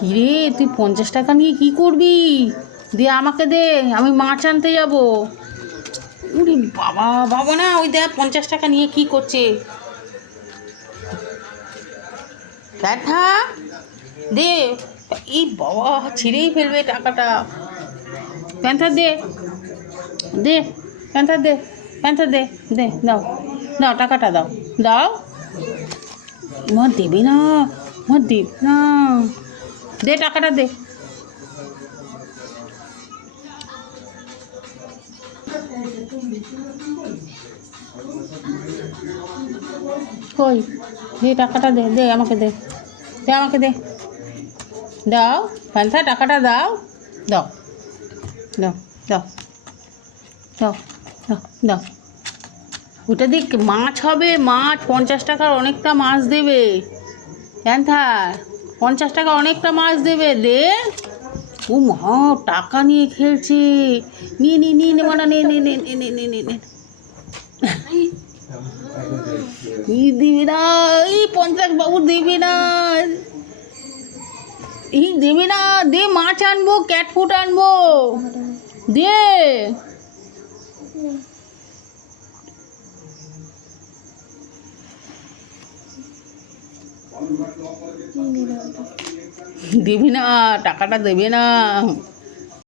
কিরে, তুই 50 টাকা নিয়ে কি করবি? দে, আমাকে দে, আমি মাছ আনতে যাব। উরে বাবা, বাবা না, ওই দেখ 50 টাকা নিয়ে কি করছে। ব্যথা, দে। এই বাবা, ছিঁড়েই ফেলবে টাকাটা। প্যান্থার দে, দে, প্যান্থার দে, প্যান্থার দে, দে, দাও, দাও, টাকাটা দাও, দাও। মা দেবে না, মা দেবে না, দে টাকাটা দে। কই, দে টাকাটা, দে, দে আমাকে, দে, দে আমাকে, দে, দাও। প্যান্থা, টাকাটা দাও, দাও, দাও, দাও, দাও, দাও, দাও। ওটা দেখ, মাছ হবে, মাছ 50 টাকার অনেকটা মাছ দেবে। প্যান্থার 50 টাকা অনেকটা মাছ দেবে, দে। ও মা, টাকা নিয়ে খেলছে। নিয়ে নে, নিয়ে নে, মানে নে, নে, নে, নে, নে, নে, নে, নে। ই দিবি না, এই 50 বাবু দিবি না, এই দেবে না, দে, মাছ আনবো, ক্যাট ফুড আনবো, দে। দিবি না, টাকাটা দেবে না।